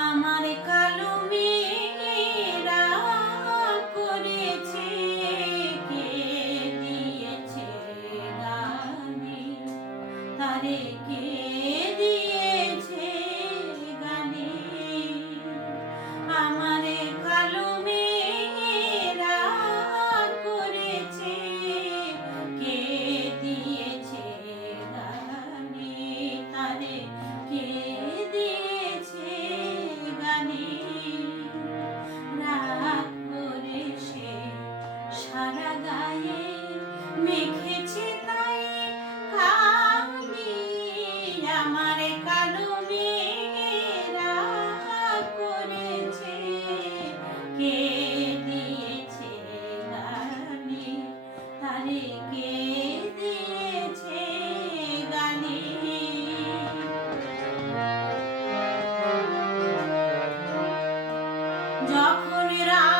আমার কালো করেছে কে দিয়েছে তারে কে যখন রা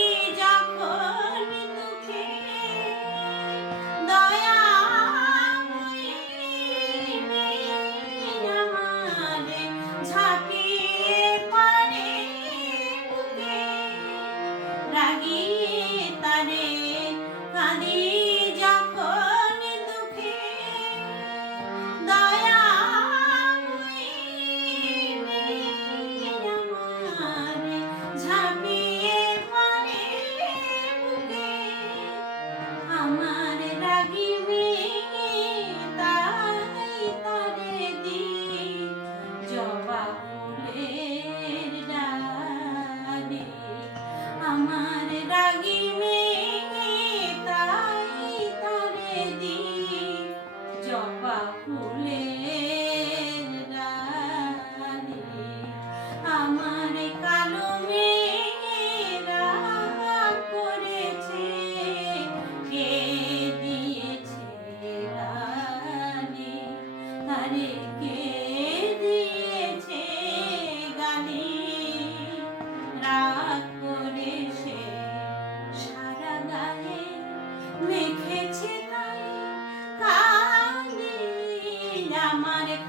嗯嗯。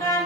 Bye.